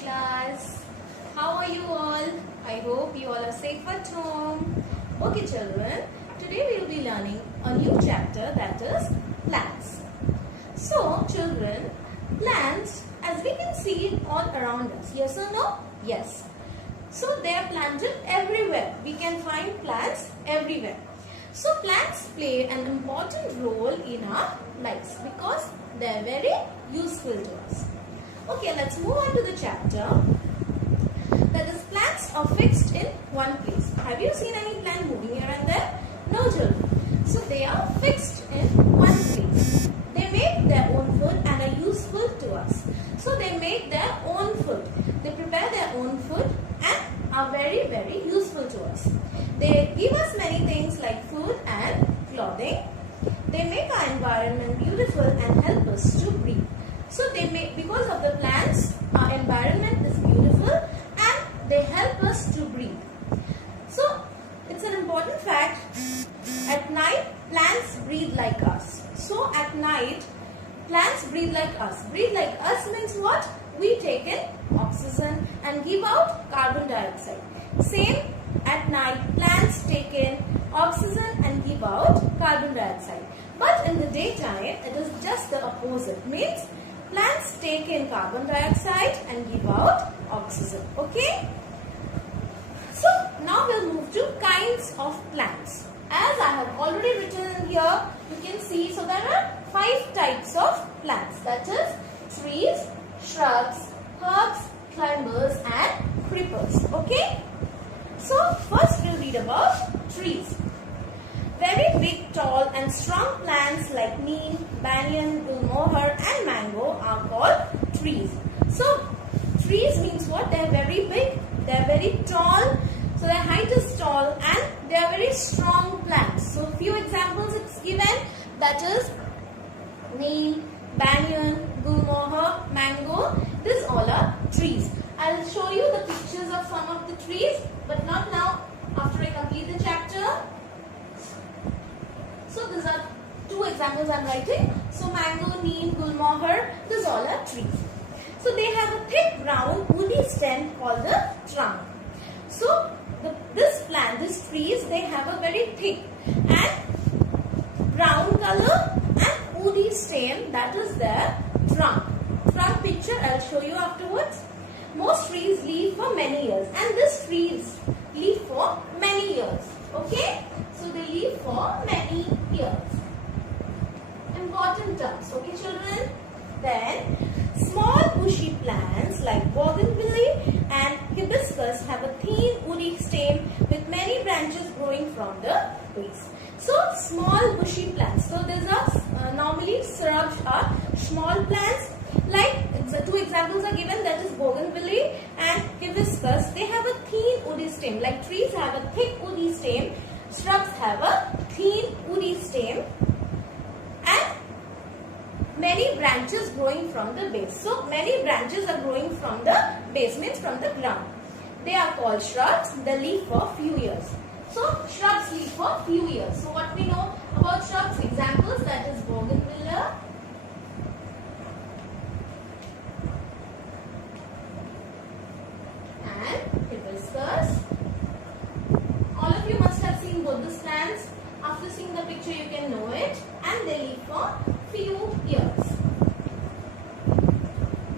class. How are you all? I hope you all are safe at home. Okay children, today we will be learning a new chapter, that is plants. So children, plants, as we can see all around us, yes or no? Yes. So they are planted everywhere. We can find plants everywhere. So plants play an important role in our lives because they are very useful to us. Okay, let's move on to the chapter. That is, plants are fixed in one place. Have you seen any plant moving here and there? No children. So they are fixed in one place. They make their own food and are useful to us. So they make their own food. They prepare their own food and are very, very useful to us. They give us many things like food and clothing. They make our environment beautiful and help us to breathe. So they make, because of the plants, our environment is beautiful and they help us to breathe. So it's an important fact, at night plants breathe like us. So at night plants breathe like us. Breathe like us means what? We take in oxygen and give out carbon dioxide. Same, at night plants take in oxygen and give out carbon dioxide. But in the daytime it is just the opposite. Means plants take in carbon dioxide and give out oxygen. Okay? So now we'll move to kinds of plants. As I have already written here, you can see, so there are 5 types of plants. That is trees, shrubs, herbs, climbers and creepers. Okay? So first we'll read about trees. Very big, tall and strong plants like neem, banyan, gulmohar and mango are called trees. So trees means what? They are very big, they are very tall, so their height is tall and they are very strong plants. So few examples it's given, that is neem, banyan, gulmohar, mango. These all are trees. I will show you the pictures of some of the trees, but not now, after I complete the chapter. So these are 2 examples I am writing. So mango, neem, gulmohar, these all are trees. So they have a thick brown woody stem called the trunk. So this plant, these trees, they have a very thick and brown color and woody stem, that is their trunk. Trunk picture I will show you afterwards. Most trees live for many years and these trees live for many years. Okay? So they live for many years. Important terms. Okay children? Then small bushy plants like bougainvillea and hibiscus have a thin woody stem with many branches growing from the base. So small bushy plants. So these are normally shrubs are small plants. Like the 2 examples are given, that is bougainvillea and hibiscus. They have a thin woody stem. Like trees have a thick woody stem, shrubs have a thin woody stem and many branches growing from the base. So many branches are growing from the base, means from the ground. They are called shrubs. They live for few years. So shrubs live for few years. So what we know about shrubs? Examples, that is bougainvillea and hibiscus. All of you must have seen both these plants. After seeing the picture you can know it, and they live for few years.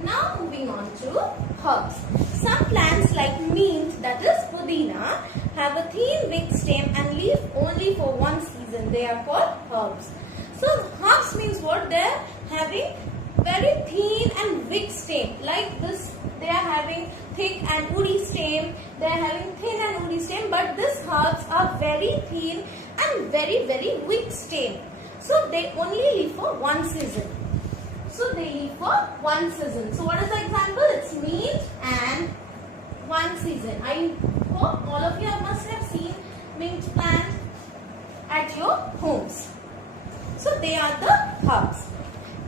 Now moving on to herbs. Some plants like mint, that is pudina, have a thin wick stem and live only for one season. They are called herbs. So herbs means what? They are having very thin and wick stem. Like this, they are having thick and woody stem. They are having thin and woody stem, but these herbs are very thin and very, very wick stem. So they only live for one season. So they live for one season. So what is the example? It's mint and one season. I hope all of you must have seen mint plant at your homes. So they are the herbs.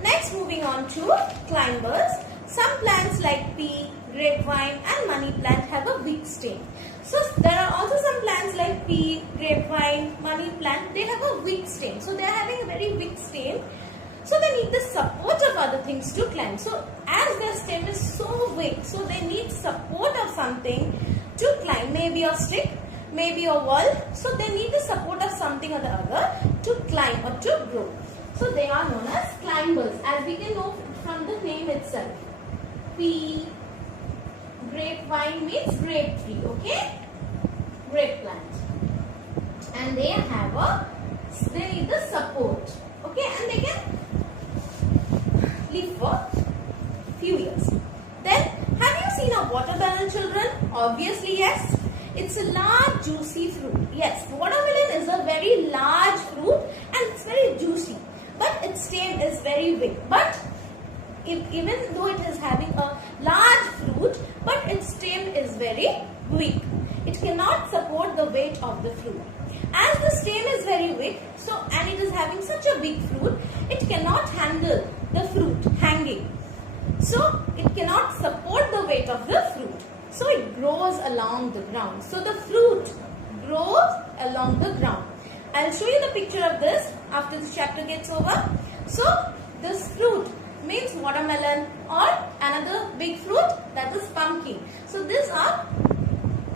Next, moving on to climbers. Some plants like pea, grapevine and money plant have a wick stem. So there are also some plants like pea, grapevine, money plant. They have a wick stem. So they are having a very wick stem. So they need the support of other things to climb. So as their stem is so weak, So they need support of something to climb. Maybe a stick, maybe a wall. So they need the support of something or the other to climb or to grow. So they are known as climbers, as we can know from the name itself. P, grapevine means grape tree, okay? Grape plant. And they need the support, okay? And they can live for few years. Then, have you seen a watermelon, children? Obviously, yes. It's a large, juicy fruit. Yes, watermelon is a very large fruit and it's very juicy. But its stem is very big. But even though it is having a large fruit, but its stem is very weak. It cannot support the weight of the fruit. As the stem is very weak, and it is having such a big fruit, it cannot handle the fruit hanging. So it cannot support the weight of the fruit. So it grows along the ground. So the fruit grows along the ground. I'll show you the picture of this after this chapter gets over. So this fruit means watermelon, or another big fruit, that is pumpkin. So these are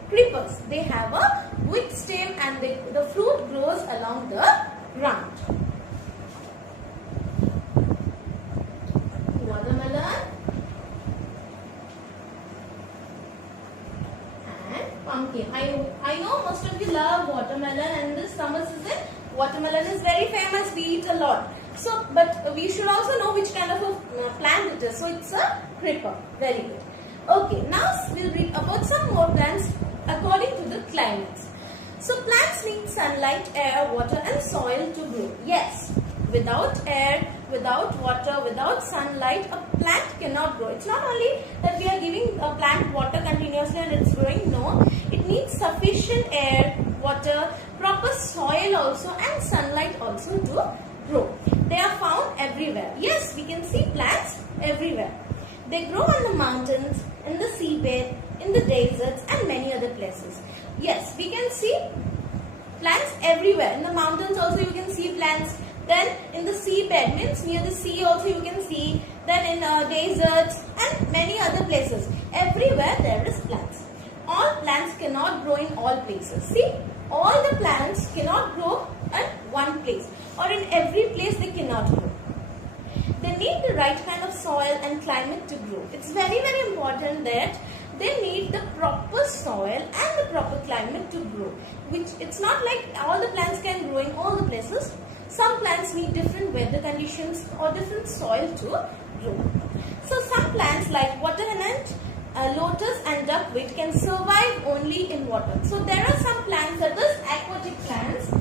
creepers. They have a weak stem and the fruit grows along the ground. Watermelon and pumpkin. I know most of you love watermelon, and this summer season watermelon is very famous. We eat a lot. So, but we should also know which kind of a plant it is. So it's a creeper. Very good. Okay, now we'll read about some more plants according to the climates. So plants need sunlight, air, water and soil to grow. Yes, without air, without water, without sunlight, a plant cannot grow. It's not only that we are giving a plant water continuously and it's growing. No, it needs sufficient air, water, proper soil also and sunlight also to grow. They are found everywhere. Yes, we can see plants everywhere. They grow on the mountains, in the seabed, in the deserts and many other places. Yes, we can see plants everywhere. In the mountains also you can see plants. Then in the seabed, means near the sea also you can see. Then in deserts and many other places. Everywhere there is plants. All plants cannot grow in all places. See, all the plants cannot grow at one place, or in every place they cannot grow. They need the right kind of soil and climate to grow. It's very, very important that they need the proper soil and the proper climate to grow. Which it's not like all the plants can grow in all the places. Some plants need different weather conditions or different soil to grow. So some plants like watermelon, lotus and duckweed can survive only in water. So there are some plants, that is aquatic plants.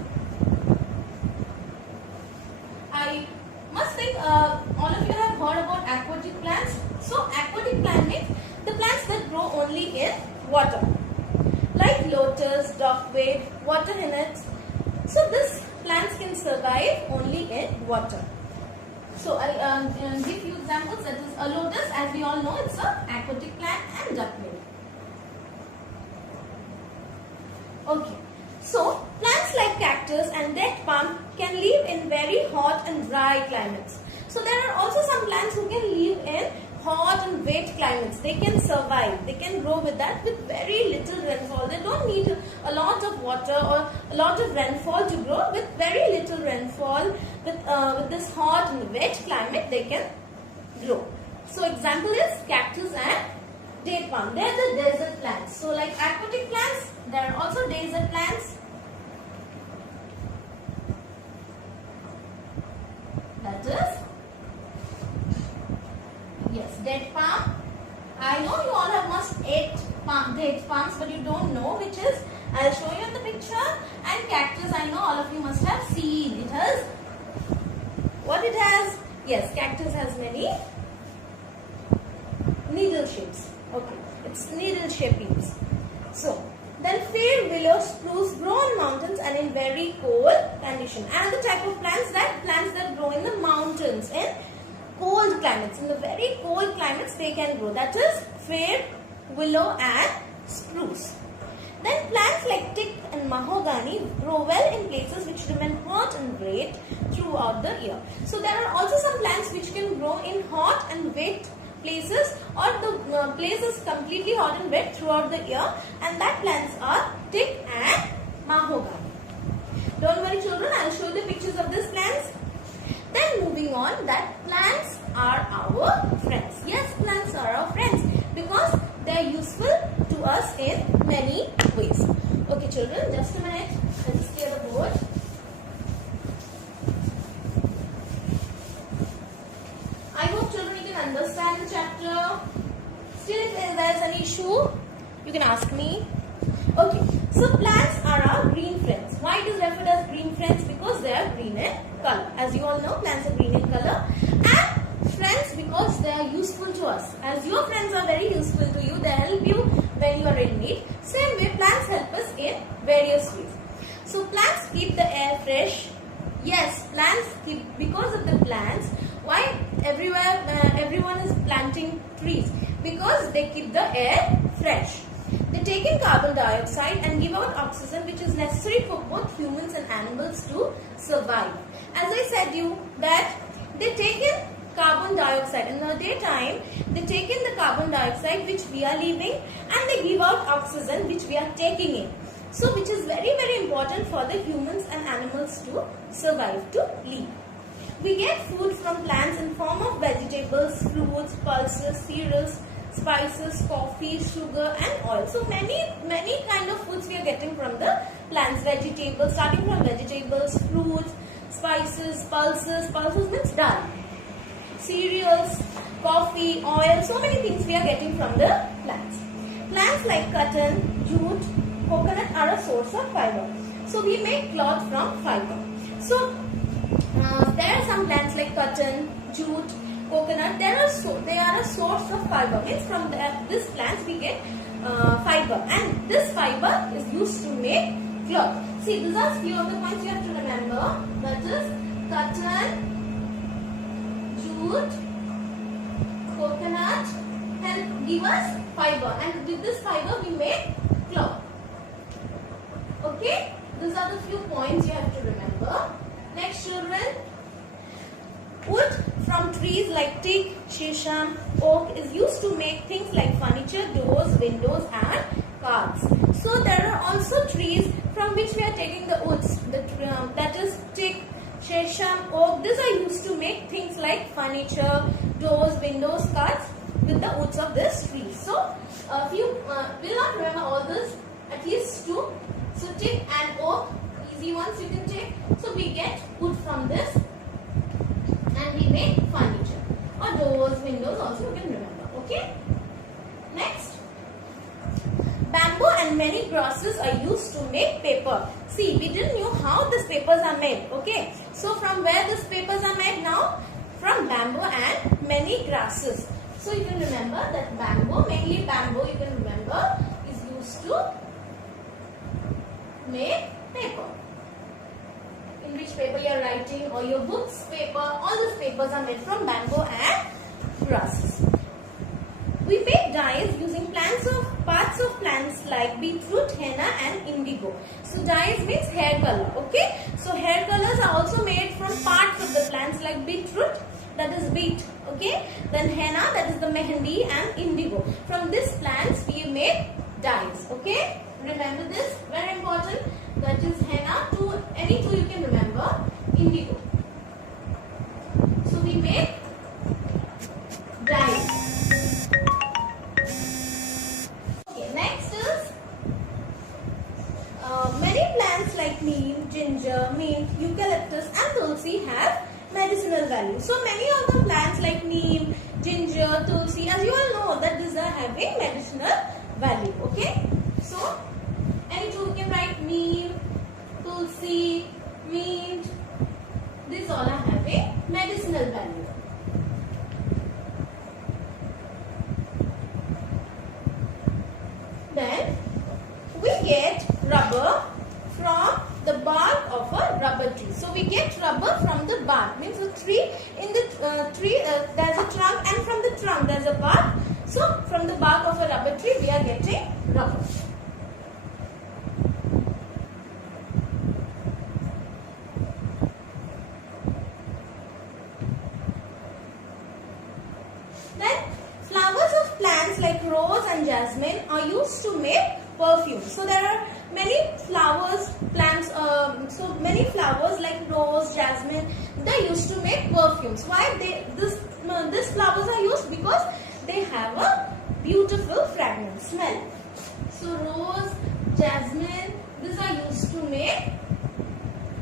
I must think all of you have heard about aquatic plants. So aquatic plant means the plants that grow only in water, like lotus, duckweed, water hyacinth. So these plants can survive only in water. So I'll give you examples. That is a lotus, as we all know, it's an aquatic plant, and duckweed. Okay. So plants like cactus and date palm can live in very hot and dry climates. So there are also some plants who can live in hot and wet climates. They can survive. They can grow with that with very little rainfall. They don't need a lot of water or a lot of rainfall to grow. With very little rainfall, with this hot and wet climate, they can grow. So example is cactus and date palm. They are the desert plants. So like aquatic plants, there are also desert plants. That is, yes, date palm. I know you all have must ate date palms, but you don't know which is. I'll show you in the picture. And cactus, I know all of you must have seen. It has, what it has? Yes, cactus has many needle shapes. Okay, it's needle shaped leaves. So then fair willow spruce grow on mountains and in very cold condition. Another type of plants that grow in the mountains in cold climates. In the very cold climates they can grow. That is fair willow and spruce. Then plants like teak and mahogany grow well in places which remain hot and wet throughout the year. So there are also some plants which can grow in hot and wet places, or the place is completely hot and wet throughout the year, and that plants are teak and mahogany. Don't worry children, I will show the pictures of these plants. Then moving on, that plants are our friends. Yes, plants are our friends because they are useful to us in many ways. Okay children, just a minute. Let's clear the board. I hope children you can understand the chapter. Still if there is any issue, you can ask me. Okay, so plants are our green friends. Why it is referred as green friends? Because they are green in color. As you all know, plants are green in color. And friends because they are useful to us. As your friends are very useful to you, they help you when you are in need. Same way, plants help us in various ways. So plants keep the air fresh. Yes, plants keep, because of the plants. Why everyone is planting trees? Because they keep the air fresh. They take in carbon dioxide and give out oxygen, which is necessary for both humans and animals to survive. As I said you that they take in carbon dioxide in the daytime. They take in the carbon dioxide which we are leaving, and they give out oxygen which we are taking in. So which is very important for the humans and animals to survive, to live. We get food from plants in form of vegetables, fruits, pulses, cereals, spices, coffee, sugar and oil. So many kind of foods we are getting from the plants. Vegetables, starting from vegetables, fruits, spices, pulses means dal, cereals, coffee, oil, so many things we are getting from the plants. Plants like cotton, jute, coconut are a source of fiber. So we make cloth from fiber. So there are some plants like cotton, jute, coconut. They are a source of fiber. Means from this plants we get fiber, and this fiber is used to make cloth. See, these are few of the points you have to remember. That is cotton, jute, coconut help give us fiber, and with this fiber we make cloth. Okay, these are the few points you have to remember. Next children, wood from trees like teak, shisham, oak is used to make things like furniture, doors, windows and cards. So there are also trees from which we are taking the woods. That is teak, shisham, oak. These are used to make things like furniture, doors, windows, cards with the woods of this tree. So if you will not remember all this, at least two. So teak and oak, easy ones you can take. So we get wood from this, and we make furniture or doors, windows also you can remember. Okay. Next, bamboo and many grasses are used to make paper. See, we didn't know how these papers are made. Okay. So from where these papers are made now? From bamboo and many grasses. So you can remember that bamboo, mainly bamboo you can remember, is used to make paper. In which paper you are writing, or your books paper, all these papers are made from bamboo and grasses. We make dyes using parts of plants like beetroot, henna and indigo. So dyes means hair color. Okay. So hair colors are also made from parts of the plants like beetroot, that is beet. Okay. Then henna, that is the mehendi, and indigo. From these plants we make dyes. Okay. Remember this, very important. That is henna. Any two you can remember. Indigo. So we make dyes. Okay, next is many plants like neem, ginger, mint, eucalyptus and tulsi have medicinal value. So many of the plants like neem, ginger, tulsi, as you all know that these are having medicinal value. Okay. So any two you can write: neem, tulsi, mint. These all are having medicinal value. Then we get rubber from the bark of a rubber tree. So we get rubber from the bark. Means the tree, in the tree there is a trunk, and from the trunk there is a bark. So from the bark of a rubber tree we are getting rubber. rose and jasmine are used to make perfume. So there are many flowers, plants, so many flowers like rose, jasmine, they used to make perfumes. Why these flowers are used? Because they have a beautiful fragrance smell. So rose, jasmine, these are used to make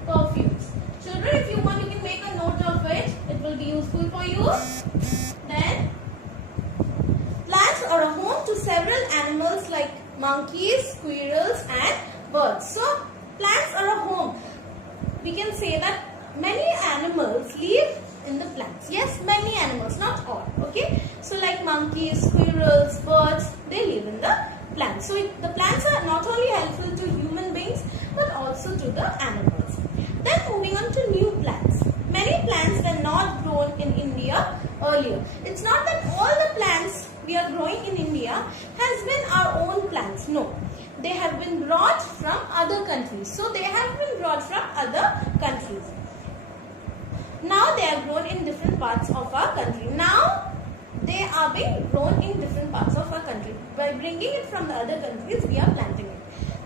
perfumes. Children, if you want, you can make a note of it. It will be useful for you. Then, plants are a home to several animals like monkeys, squirrels and birds. So, plants are a home. We can say that many animals live in the plants. Yes, many animals, not all. Okay. So, like monkeys, squirrels, birds, they live in the plants. So, the plants are not only helpful to human beings but also to the animals. Then moving on to new plants. Many plants were not grown in India earlier. It's not that all the plants we are growing in India has been our own plants. No. They have been brought from other countries. So they have been brought from other countries. Now they are grown in different parts of our country. Now they are being grown in different parts of our country. By bringing it from the other countries, we are planting it.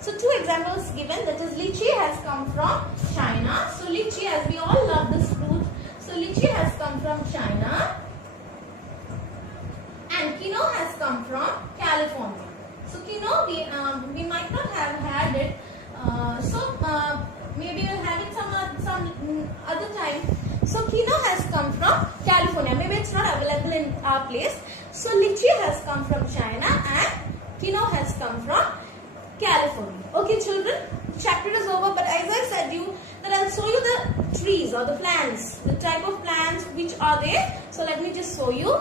So two examples given, that is lychee has come from China. So lychee, as we all love this fruit, so lychee has come from China, and quinoa has come from California. So quinoa we might not have had it, maybe we'll have it some other time. So quinoa has come from California. Maybe it's not available in our place. So lychee has come from China and quinoa has come from California. Okay, children, chapter is over, but as I said you that I'll show you the trees or the plants, the type of plants which are there. So let me just show you.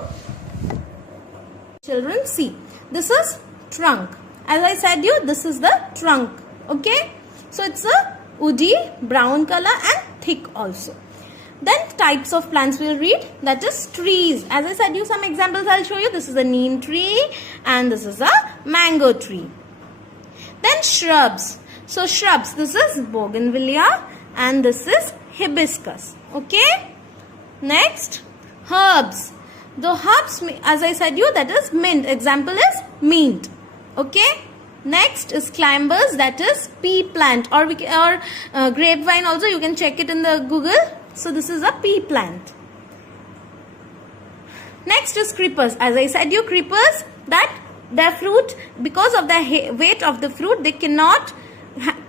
Children, see, this is trunk. As I said you, this is the trunk. Okay, so it's a woody brown color and thick also. Then types of plants we'll read, that is trees. As I said you, some examples I'll show you. This is a neem tree and this is a mango tree. Then shrubs. So shrubs, this is bougainvillea and this is hibiscus. Okay. Next, herbs. The herbs, as I said you, that is mint. Example is mint. Okay. Next is climbers, that is pea plant or grapevine also. You can check it in the Google. So this is a pea plant. Next is creepers. As I said you, creepers, that their fruit, because of the weight of the fruit, they cannot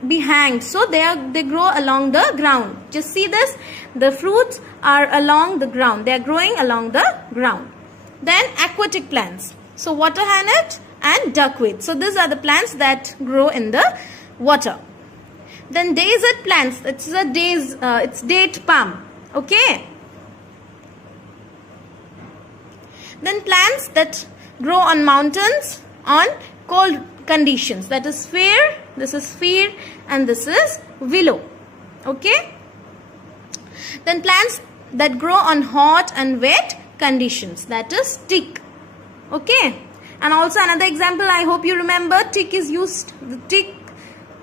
be hanged. So they grow along the ground. Just see this. The fruits are along the ground. They are growing along the ground. Then aquatic plants. So water hanet and duckweed. So these are the plants that grow in the water. Then desert plants. It's date palm. Okay. Then plants that grow on mountains on cold conditions. That is fir, this is fir and this is willow. Okay. Then plants that grow on hot and wet conditions. That is teak. Okay. And also another example, I hope you remember, teak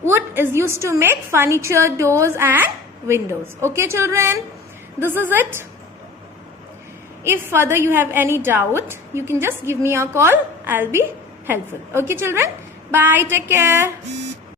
wood is used to make furniture, doors and windows. Okay, children, this is it. If further you have any doubt, you can just give me a call. I'll be helpful. Okay, children. Bye. Take care.